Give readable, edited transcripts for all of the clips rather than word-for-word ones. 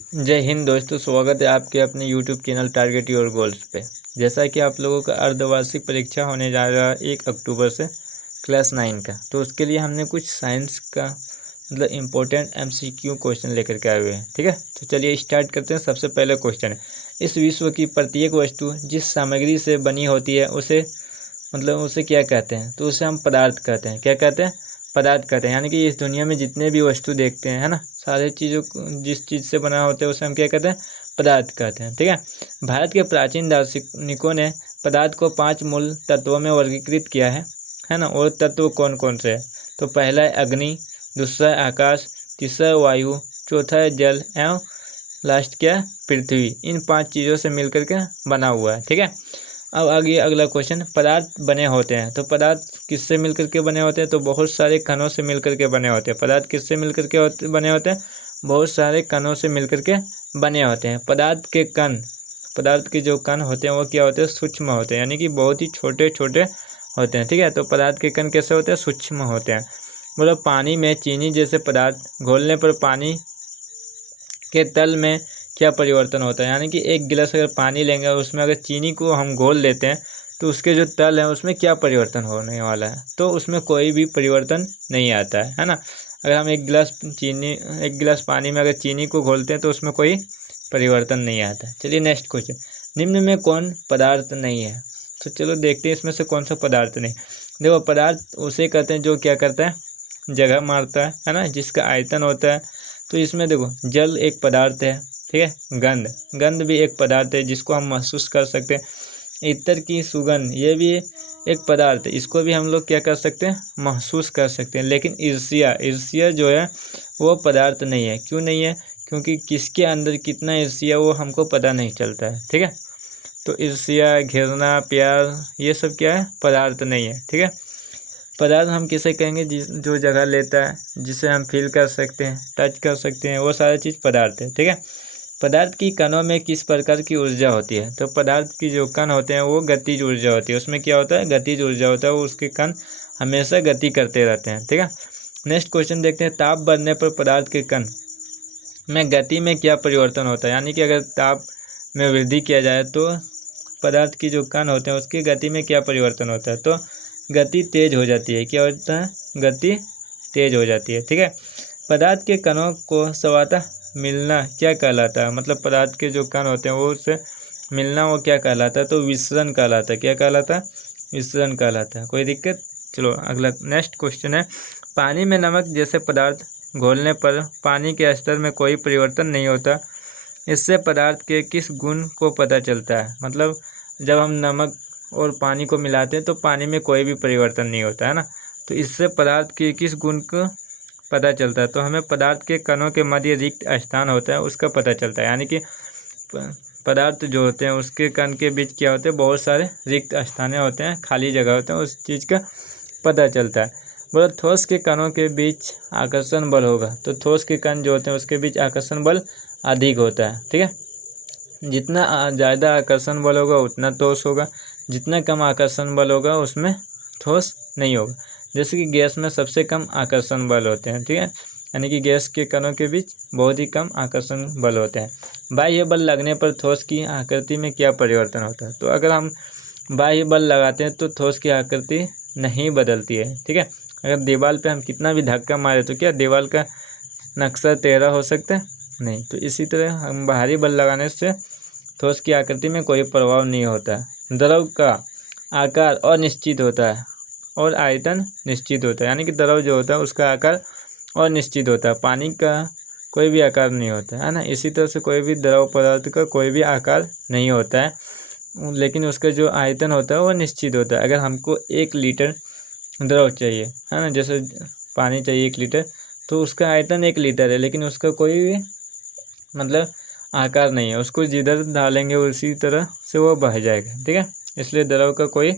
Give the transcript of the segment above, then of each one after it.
जय हिंद दोस्तों, स्वागत है आपके अपने YouTube channel target your goals पे। जैसा कि आप लोगों का अर्धवार्षिक परीक्षा होने जा रहा है 1 अक्टूबर से क्लास 9 का, तो उसके लिए हमने कुछ साइंस का मतलब इम्पोर्टेंट MCQ क्वेश्चन लेकर के आए हुए हैं। ठीक है, तो चलिए स्टार्ट करते हैं। सबसे पहले क्वेश्चन है, इस विश्व की प्रत्येक वस्तु जिस सामग्री से बनी होती है उसे क्या कहते हैं? तो उसे हम पदार्थ कहते हैं। क्या कहते हैं? पदार्थ कहते हैं। यानी कि इस दुनिया में जितने भी वस्तु देखते हैं, है ना, सारे चीज़ों को जिस चीज़ से बना होता है उसे हम क्या कहते हैं? पदार्थ कहते हैं। ठीक है, भारत के प्राचीन दार्शनिकों ने पदार्थ को 5 मूल तत्वों में वर्गीकृत किया है ना। और तत्व कौन कौन से है? तो पहला है अग्नि, दूसरा है आकाश, तीसरा है वायु, चौथा है जल एवं लास्ट क्या है? पृथ्वी। इन 5 चीज़ों से मिलकर के बना हुआ है। ठीक है, अब आगे अगला क्वेश्चन, पदार्थ बने होते हैं। तो पदार्थ किससे मिलकर के बने होते हैं? तो बहुत सारे कणों से मिलकर के बने होते हैं। पदार्थ किससे मिलकर के बने होते हैं? बहुत सारे कणों से मिलकर के बने होते हैं। पदार्थ के जो कण होते हैं वो क्या होते हैं? सूक्ष्म होते हैं, यानी कि बहुत ही छोटे छोटे होते हैं। ठीक है, तो पदार्थ के कण कैसे होते हैं? सूक्ष्म होते हैं। मतलब पानी में चीनी जैसे पदार्थ घोलने पर पानी के तल में क्या परिवर्तन होता है? यानी कि एक गिलास अगर पानी लेंगे और उसमें अगर चीनी को हम घोल लेते हैं तो उसके जो तल है उसमें क्या परिवर्तन होने वाला है? तो उसमें कोई भी परिवर्तन नहीं आता है ना। अगर हम एक गिलास पानी में अगर चीनी को घोलते हैं तो उसमें कोई परिवर्तन नहीं आता है। चलिए नेक्स्ट क्वेश्चन, निम्न में कौन पदार्थ नहीं है? तो चलो देखते हैं इसमें से कौन सा पदार्थ नहीं। देखो, पदार्थ उसे कहते हैं जो क्या करता है? जगह मारता है ना, जिसका आयतन होता है। तो इसमें देखो, जल एक पदार्थ है। ठीक है, गंध भी एक पदार्थ है जिसको हम महसूस कर सकते हैं। इत्र की सुगंध ये भी एक पदार्थ है, इसको भी हम लोग क्या कर सकते हैं? महसूस कर सकते हैं। लेकिन ईर्ष्या जो है वो पदार्थ नहीं है। क्यों नहीं है? क्योंकि किसके अंदर कितना ईर्ष्या वो हमको पता नहीं चलता है। ठीक है, तो ईर्ष्या, घृणा, प्यार ये सब क्या है? पदार्थ नहीं है। ठीक है, पदार्थ हम किसे कहेंगे? जो जगह लेता है, जिसे हम फील कर सकते हैं, टच कर सकते हैं, वो सारा चीज़ पदार्थ है। ठीक है, पदार्थ की कणों में किस प्रकार की ऊर्जा होती है? तो पदार्थ की जो कण होते हैं वो गतिज ऊर्जा होती है। उसमें क्या होता है? गतिज ऊर्जा होता है। वो उसके कण हमेशा गति करते रहते हैं। ठीक है, नेक्स्ट क्वेश्चन देखते हैं, ताप बढ़ने पर पदार्थ के कण में गति में क्या परिवर्तन होता है? यानी कि अगर ताप में वृद्धि किया जाए तो पदार्थ की जो कण होते हैं उसकी गति में क्या परिवर्तन होता है? तो गति तेज हो जाती है। क्या होता है? गति तेज हो जाती है। ठीक है, पदार्थ के कणों को स्वतः मिलना क्या कहलाता है? मतलब पदार्थ के जो कण होते हैं वो उससे मिलना वो क्या कहलाता है? तो विसरण कहलाता है। क्या कहलाता है? विसरण कहलाता है। कोई दिक्कत? चलो अगला नेक्स्ट क्वेश्चन है, पानी में नमक जैसे पदार्थ घोलने पर पानी के स्तर में कोई परिवर्तन नहीं होता। इससे पदार्थ के किस गुण को पता चलता है? मतलब जब हम नमक और पानी को मिलाते हैं तो पानी में कोई भी परिवर्तन नहीं होता है ना। तो इससे पदार्थ के किस गुण को पता चलता है? तो हमें पदार्थ के कणों के मध्य रिक्त स्थान होता है उसका पता चलता है। यानी कि पदार्थ जो होते हैं उसके कण के बीच क्या होते हैं? बहुत सारे रिक्त स्थान होते हैं, खाली जगह होते हैं, उस चीज़ का पता चलता है। बोला ठोस के कणों के बीच आकर्षण बल होगा। तो ठोस के कण जो होते हैं उसके बीच आकर्षण बल अधिक होता है। ठीक है, जितना ज़्यादा आकर्षण बल होगा उतना ठोस होगा, जितना कम आकर्षण बल होगा उसमें ठोस नहीं होगा। जैसे कि गैस में सबसे कम आकर्षण बल होते हैं। ठीक है, यानी कि गैस के कणों के बीच बहुत ही कम आकर्षण बल होते हैं। बाह्य बल लगने पर ठोस की आकृति में क्या परिवर्तन होता है? तो अगर हम बाह्य बल लगाते हैं तो ठोस की आकृति नहीं बदलती है। ठीक है, अगर दीवार पे हम कितना भी धक्का मारे तो क्या दीवार का नक्शा टेढ़ा हो सकता है? नहीं। तो इसी तरह हम बाहरी बल लगाने से ठोस की आकृति में कोई प्रभाव नहीं होता है। द्रव का आकार अनिश्चित होता है और आयतन निश्चित होता है। यानी कि द्रव जो होता है उसका आकार अनिश्चित होता है, पानी का कोई भी आकार नहीं होता है ना। इसी तरह से कोई भी द्रव पदार्थ का कोई भी आकार नहीं होता है, लेकिन उसका जो आयतन होता है वो निश्चित होता है। अगर हमको 1 लीटर द्रव चाहिए, है ना, जैसे पानी चाहिए 1 लीटर, तो उसका आयतन 1 लीटर है, लेकिन उसका कोई भी मतलब आकार नहीं है। उसको जिधर डालेंगे उसी तरह से वो बह जाएगा। ठीक है, इसलिए द्रव का कोई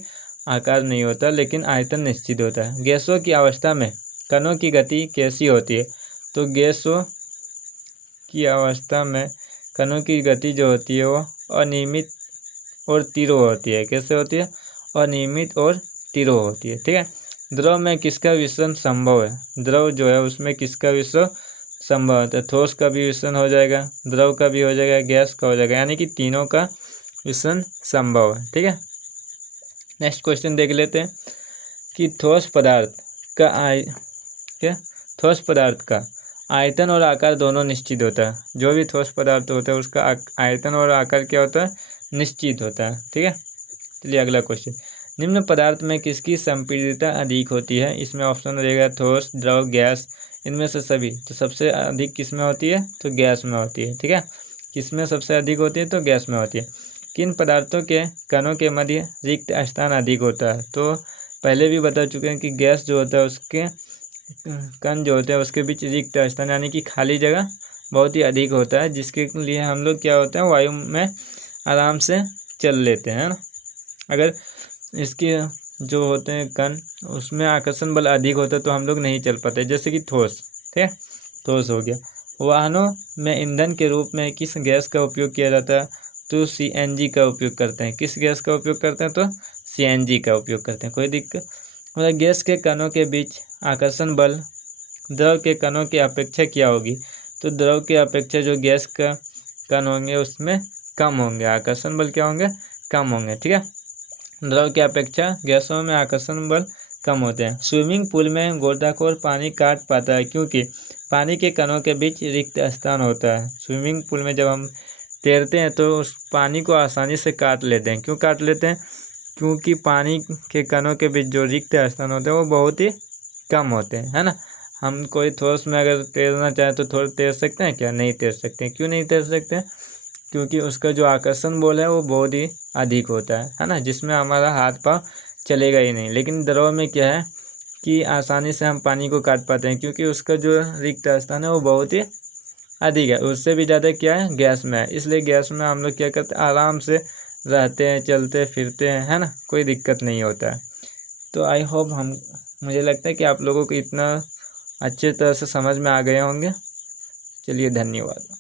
आकार नहीं होता, लेकिन आयतन निश्चित होता है। गैसों की अवस्था में कणों की गति कैसी होती है? तो गैसों की अवस्था में कणों की गति जो होती है वो अनियमित और तीव्र होती है। कैसे होती है? अनियमित और तीव्र होती है। ठीक है, द्रव में किसका विसरण संभव है? द्रव जो है उसमें किसका विसरण संभव होता है। ठोस का भी विषण हो जाएगा, द्रव का भी हो जाएगा, गैस का हो जाएगा, यानी कि तीनों का विषण संभव है। ठीक है, नेक्स्ट क्वेश्चन देख लेते हैं कि ठोस पदार्थ का आयतन और आकार दोनों निश्चित होता है। जो भी ठोस पदार्थ होता है उसका आयतन और आकार क्या होता है, निश्चित होता है। ठीक है, चलिए अगला क्वेश्चन, निम्न पदार्थ में किसकी संपीड़ितता अधिक होती है? इसमें ऑप्शन रहेगा ठोस, द्रव, गैस, इनमें से सभी। तो सबसे अधिक किस में होती है? तो गैस में होती है। ठीक है, किस में सबसे अधिक होती है? तो गैस में होती है। किन पदार्थों के कणों के मध्य रिक्त स्थान अधिक होता है? तो पहले भी बता चुके हैं कि गैस जो होता है उसके कण जो होते हैं उसके बीच रिक्त स्थान यानी कि खाली जगह बहुत ही अधिक होता है, जिसके लिए हम लोग क्या होते हैं, वायु में आराम से चल लेते हैं ना। अगर इसके जो होते हैं कण उसमें आकर्षण बल अधिक होता है तो हम लोग नहीं चल पाते, जैसे कि ठोस। ठीक है, ठोस हो गया। वाहनों में ईंधन के रूप में किस गैस का उपयोग किया जाता है? तो CNG का उपयोग करते हैं। किस गैस का उपयोग करते हैं? तो CNG का उपयोग करते हैं। कोई दिक्कत मतलब गैस के कणों के बीच आकर्षण बल द्रव के कणों की अपेक्षा क्या होगी? तो द्रव की अपेक्षा जो गैस का कण होंगे उसमें कम होंगे, आकर्षण बल क्या होंगे, कम होंगे। ठीक है, द्रव की अपेक्षा गैसों में आकर्षण बल कम होते हैं। स्विमिंग पूल में गोताखोर पानी काट पाता है क्योंकि पानी के कणों के बीच रिक्त स्थान होता है। स्विमिंग पूल में जब हम तैरते हैं तो उस पानी को आसानी से काट लेते हैं। क्यों काट लेते हैं? क्योंकि पानी के कणों के बीच जो रिक्त स्थान होते हैं वो बहुत ही कम होते हैं, है ना। हम कोई ठोस में अगर तैरना चाहें तो थोड़ा तैर सकते हैं क्या? नहीं तैर सकते हैं। क्यों नहीं तैर सकते हैं? क्योंकि उसका जो आकर्षण बल है वो बहुत ही अधिक होता है ना, जिसमें हमारा हाथ पाँव चलेगा ही नहीं। लेकिन द्रव में क्या है कि आसानी से हम पानी को काट पाते हैं क्योंकि उसका जो रिक्त स्थान है वो बहुत ही अधिक है। उससे भी ज़्यादा क्या है, गैस में है। इसलिए गैस में हम लोग क्या करते हैं, आराम से रहते हैं, चलते फिरते हैं, है ना, कोई दिक्कत नहीं होता है। तो आई होप मुझे लगता है कि आप लोगों को इतना अच्छे तरह से समझ में आ गए होंगे। चलिए, धन्यवाद।